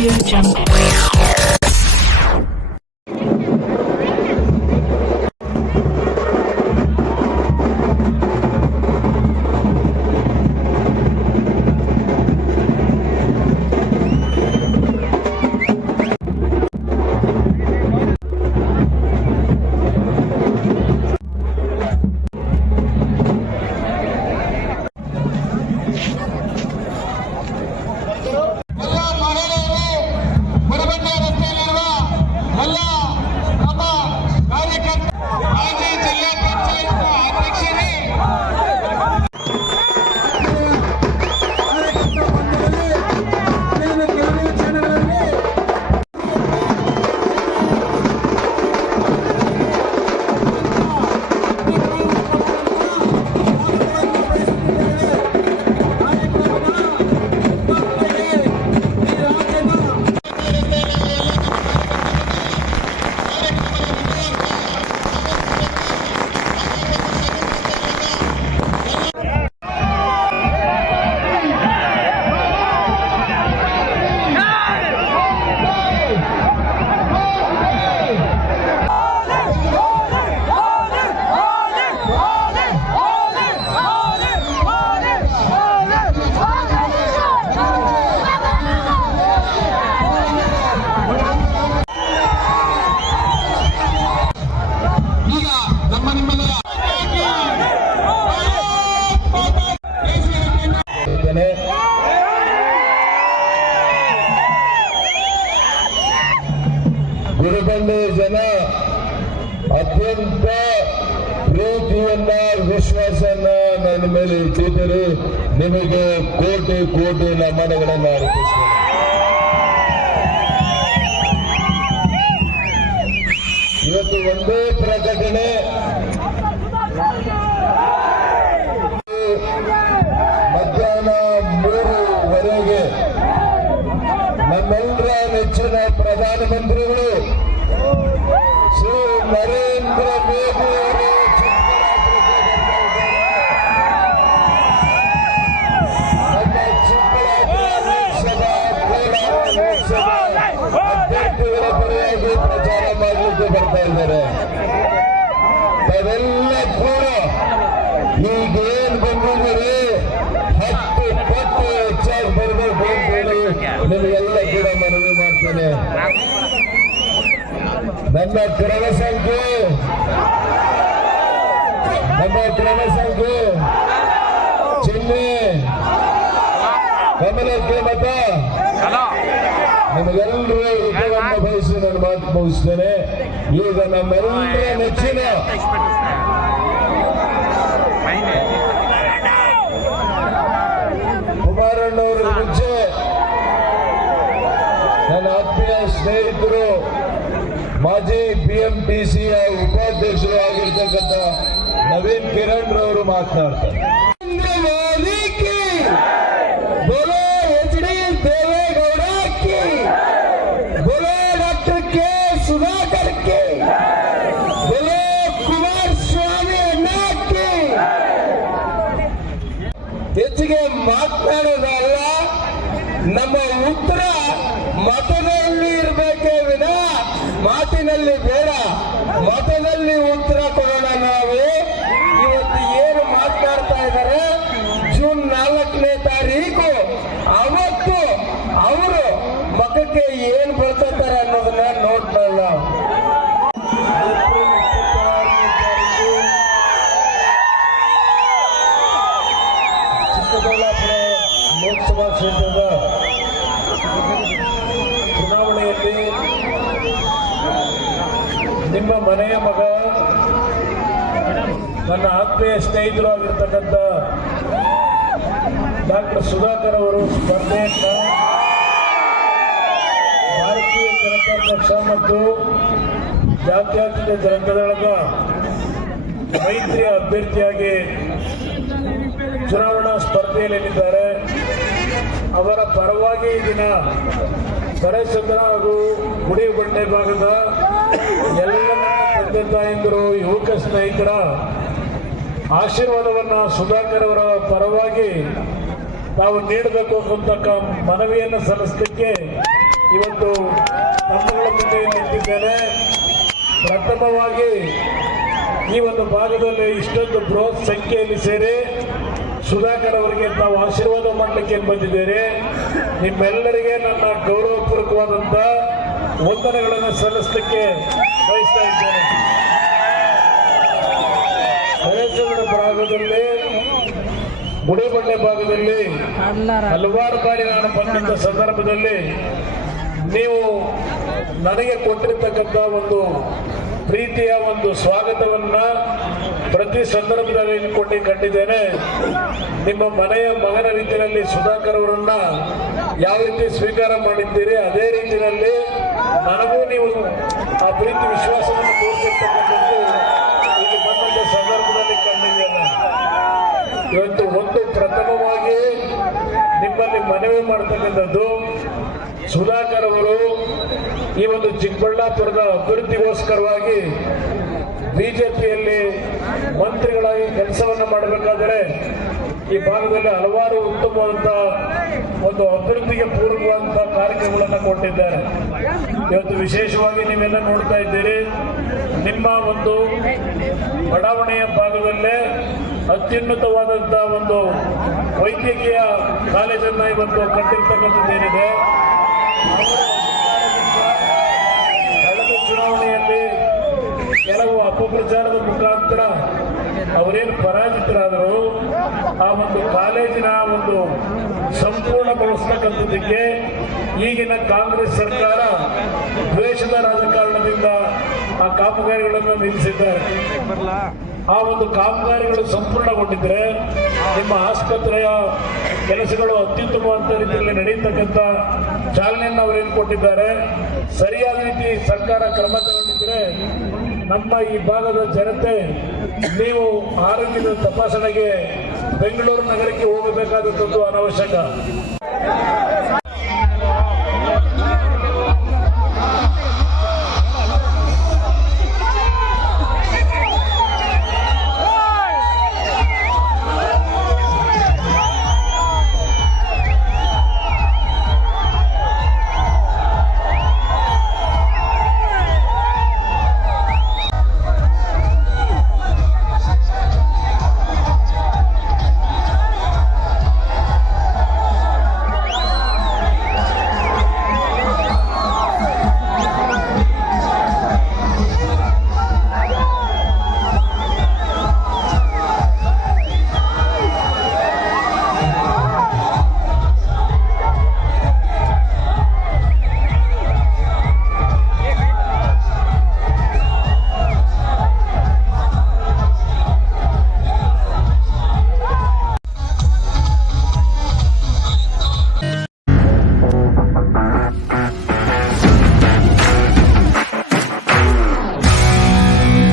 Audio Jungle. ಗುರುಬಂಡೆ ಜನ ಅತ್ಯಂತ ಪ್ರೀತಿಯನ್ನ ವಿಶ್ವಾಸನ ನನ್ನ ಮೇಲೆ ಇಟ್ಟಿದ್ದರು. ನಿಮಗೆ ಕೋಟಿ ಕೋಟಿ ನಮನಗಳನ್ನು ಅರ್ಪಿಸ್ತೇನೆ. ಇವತ್ತು ಒಂದೇ ಪ್ರಕಟಣೆ, ಮಧ್ಯಾಹ್ನ 3:00 ನಮ್ಮೆಲ್ಲರ ನೆಚ್ಚಿನ ಪ್ರಧಾನಮಂತ್ರಿಗಳು ಶ್ರೀ ನರೇಂದ್ರ ಮೋದಿ ಅವರು ನಮ್ಮ ಚಿಕ್ಕಬಳ್ಳಾಪುರ ಲೋಕಸಭಾ, ಕೋಲಾರ ಲೋಕಸಭಾ ಅಭ್ಯರ್ಥಿಗಳ ಪರವಾಗಿ ಪ್ರಚಾರ ಮಾಡಲಿಕ್ಕೆ ಬರ್ತಾ ಇದ್ದಾರೆ. ತಾವೆಲ್ಲ ಕೂಡ ಈಗೇನು ಬಂದಿದ್ದೀರಿ 10 ಪಟ್ಟು ಹೆಚ್ಚಾಗಿ ಬರಬೇಕು ಅಂತೇಳಿ ನಿಮಗೆಲ್ಲ ಕೂಡ ಮನವಿ ಮಾಡ್ತೇನೆ. ನಮ್ಮ ಕ್ರಮ ಸಂಖ್ಯೆ ಚಿಹ್ನೆ ಕಮಲಕ್ಕೆ ಮತ. ನಿಮಗೆಲ್ಲರೂ ಹಿತವನ್ನು ಬಯಸಿ ನಾನು ಮಾತು ಮುಗಿಸ್ತೇನೆ. ಈಗ ನಮ್ಮೆಲ್ಲರ ನೆಚ್ಚಿನ ಕುಮಾರಣ್ಣವರ ಮುಂಚೆ ನನ್ನ ಆತ್ಮೀಯ ಸ್ನೇಹಿತರು, ಮಾಜಿ BMTCಯ ಉಪಾಧ್ಯಕ್ಷರು ಆಗಿರ್ತಕ್ಕಂಥ ನವೀನ್ ಕಿರಣ್ ರವರು ಮಾತನಾಡ್ತಾರೆ. ಬೋಲೋ HD ದೇವೇಗೌಡ ಕಿ, ಬೋಲೋ ಡಾಕ್ಟರ್ ಕೆ ಸುಧಾಕರ್ ಕಿ, ಬೋಲೋ ಕುಮಾರಸ್ವಾಮಿ ಅಣ್ಣ ಕಿ. ಹೆಚ್ಚಿಗೆ ಮಾತನಾಡೋದಲ್ಲ, ನಮ್ಮ ಉತ್ತರ ಮತದಲ್ಲಿ ಇರಬೇಕೇ ವಿನ ಮಾತಿನಲ್ಲಿ ಬೇಡ. ಮತದಲ್ಲಿ ಉತ್ತರ ಕೊಡೋಣ. ನಾವು ಇವತ್ತು ಏನು ಮಾತನಾಡ್ತಾ ಇದ್ದಾರೆ, ಜೂನ್ 4ನೇ ತಾರೀಕು ಅವತ್ತು ಅವರು ಮತಕ್ಕೆ ಏನ್ ಬರ್ತಾರೆ ಅನ್ನೋದನ್ನ ನೋಡ್ತಲ್ಲ. ಚಿಕ್ಕಬಳ್ಳಾಪುರ ಲೋಕಸಭಾ ಕ್ಷೇತ್ರದ ಚುನಾವಣೆಯಲ್ಲಿ ನಿಮ್ಮ ಮನೆಯ ಮಗ, ನನ್ನ ಆತ್ಮೀಯ ಸ್ನೇಹಿತರು ಆಗಿರ್ತಕ್ಕಂಥ ಡಾಕ್ಟರ್ ಸುಧಾಕರ್ ಅವರು ಸ್ಪರ್ಧೆಯನ್ನ ಭಾರತೀಯ ಜನತಾ ಪಕ್ಷ ಮತ್ತು ಜಾತ್ಯತೀತ ಜನತಾದಳದ ಮೈತ್ರಿಯ ಅಭ್ಯರ್ಥಿಯಾಗಿ ಚುನಾವಣಾ ಸ್ಪರ್ಧೆಯಲ್ಲಿದ್ದಾರೆ. ಅವರ ಪರವಾಗಿ ಈ ದಿನ ಕರೇಸಂದ್ರ ಹಾಗೂ ಗುಡಿಬಂಡೆ ಭಾಗದ ಎಲ್ಲ ತಂದೆ ತಾಯಂದಿರು, ಯುವಕ ಸ್ನೇಹಿತರ ಆಶೀರ್ವಾದವನ್ನ ಸುಧಾಕರ್ ಅವರ ಪರವಾಗಿ ತಾವು ನೀಡಬೇಕು ಅಂತಕ್ಕ ಮನವಿಯನ್ನು ಸಲ್ಲಿಸಲಿಕ್ಕೆ ಇವತ್ತು ತಮ್ಮಗಳ ಮುಂದೆ ನಿಂತಿದ್ದೇನೆ. ಪ್ರಥಮವಾಗಿ ಈ ಒಂದು ಭಾಗದಲ್ಲಿ ಇಷ್ಟೊಂದು ಬೃಹತ್ ಸಂಖ್ಯೆಯಲ್ಲಿ ಸೇರಿ ಸುಧಾಕರ್ ಅವರಿಗೆ ತಾವು ಆಶೀರ್ವಾದ ಮಾಡಲಿಕ್ಕೆ ಬಂದಿದ್ದೇನೆ. ನಿಮ್ಮೆಲ್ಲರಿಗೆ ನನ್ನ ಗೌರವಪೂರ್ವಕವಾದಂಥ ವಂದನೆಗಳನ್ನು ಸಲ್ಲಿಸಲಿಕ್ಕೆ ಬಯಸ್ತಾ ಇದ್ದೇನೆ. ಹಳೇಸೂರಿನ ಭಾಗದಲ್ಲಿ, ಗುಡಿಬಂಡೆ ಭಾಗದಲ್ಲಿ ಹಲವಾರು ಬಾರಿ ನಾನು ಬಂದಿದ್ದ ಸಂದರ್ಭದಲ್ಲಿ ನೀವು ನನಗೆ ಕೊಟ್ಟಿರ್ತಕ್ಕಂಥ ಒಂದು ಪ್ರೀತಿಯ ಒಂದು ಸ್ವಾಗತವನ್ನ ಪ್ರತಿ ಸಂದರ್ಭದಲ್ಲಿ ಕಂಡಿದ್ದೇನೆ. ನಿಮ್ಮ ಮನೆಯ ಮಗನ ರೀತಿಯಲ್ಲಿ ಸುಧಾಕರ್ ಅವರನ್ನ ಯಾವ ರೀತಿ ಸ್ವೀಕಾರ ಮಾಡಿದ್ದೀರಿ ಅದೇ ರೀತಿಯಲ್ಲಿ ನನಗೂ ನೀವು ಆ ಪ್ರೀತಿ ವಿಶ್ವಾಸವನ್ನು ತೋರಿಸಿರ್ತಕ್ಕಂಥದ್ದು ಇಲ್ಲಿ ಬಂದಂತ ಸಂದರ್ಭದಲ್ಲಿ ಕಂಡಿದ್ದೇನೆ. ಇವತ್ತು ಒಂದು ಪ್ರಥಮವಾಗಿ ನಿಮ್ಮಲ್ಲಿ ಮನವಿ ಮಾಡತಕ್ಕಂಥದ್ದು, ಸುಧಾಕರ್ ಅವರು ಈ ಒಂದು ಚಿಕ್ಕಬಳ್ಳಾಪುರದ ಅಭಿವೃದ್ಧಿಗೋಸ್ಕರವಾಗಿ ಬಿಜೆಪಿಯಲ್ಲಿ ಮಂತ್ರಿಗಳಾಗಿ ಕೆಲಸವನ್ನು ಮಾಡಬೇಕಾದರೆ ಈ ಭಾಗದಲ್ಲಿ ಹಲವಾರು ಉತ್ತಮವಾದಂತಹ ಒಂದು ಅಭಿವೃದ್ಧಿಗೆ ಪೂರಕವಾದಂತಹ ಕಾರ್ಯಕ್ರಮಗಳನ್ನು ಕೊಟ್ಟಿದ್ದಾರೆ. ಇವತ್ತು ವಿಶೇಷವಾಗಿ ನೀವೆಲ್ಲ ನೋಡ್ತಾ ಇದ್ದೀರಿ, ನಿಮ್ಮ ಒಂದು ಬಡಾವಣೆಯ ಭಾಗದಲ್ಲೇ ಅತ್ಯುನ್ನತವಾದಂತಹ ಒಂದು ವೈದ್ಯಕೀಯ ಕಾಲೇಜನ್ನು ಇವತ್ತು ಕಟ್ಟಿರ್ತಕ್ಕಂಥದ್ದೇನಿದೆ. ಕಳೆದ ಚುನಾವಣೆಯಲ್ಲಿ ಕೆಲವು ಅಪಪ್ರಚಾರದ ಮುಖಾಂತರ ಅವರೇನು ಪರಾಜಿತರಾದರು, ಆ ಒಂದು ಕಾಲೇಜಿನ ಒಂದು ಸಂಪೂರ್ಣಗೊಳಿಸ್ತಕ್ಕಂಥದ್ದಕ್ಕೆ ಈಗಿನ ಕಾಂಗ್ರೆಸ್ ಸರ್ಕಾರ ದ್ವೇಷದ ರಾಜಕಾರಣದಿಂದ ಆ ಕಾಮಗಾರಿಗಳನ್ನು ನಿಲ್ಲಿಸಿದ್ದಾರೆ. ಆ ಒಂದು ಕಾಮಗಾರಿಗಳು ಸಂಪೂರ್ಣಗೊಂಡಿದ್ರೆ ನಿಮ್ಮ ಆಸ್ಪತ್ರೆಯ ಕೆಲಸಗಳು ಅತ್ಯುತ್ತಮವಾದ ರೀತಿಯಲ್ಲಿ ನಡೆಯತಕ್ಕಂಥ ಚಾಲನೆಯನ್ನು ಅವರೇನು ಕೊಟ್ಟಿದ್ದಾರೆ. ಸರಿಯಾದ ರೀತಿ ಸರ್ಕಾರ ಕ್ರಮ ತಗೊಂಡಿದ್ರೆ ನಮ್ಮ ಈ ಭಾಗದ ಜನತೆ, ನೀವು ಆರೋಗ್ಯದ ತಪಾಸಣೆಗೆ ಬೆಂಗಳೂರು ನಗರಕ್ಕೆ ಹೋಗಬೇಕಾದದ್ದು ಅನವಶ್ಯಕ.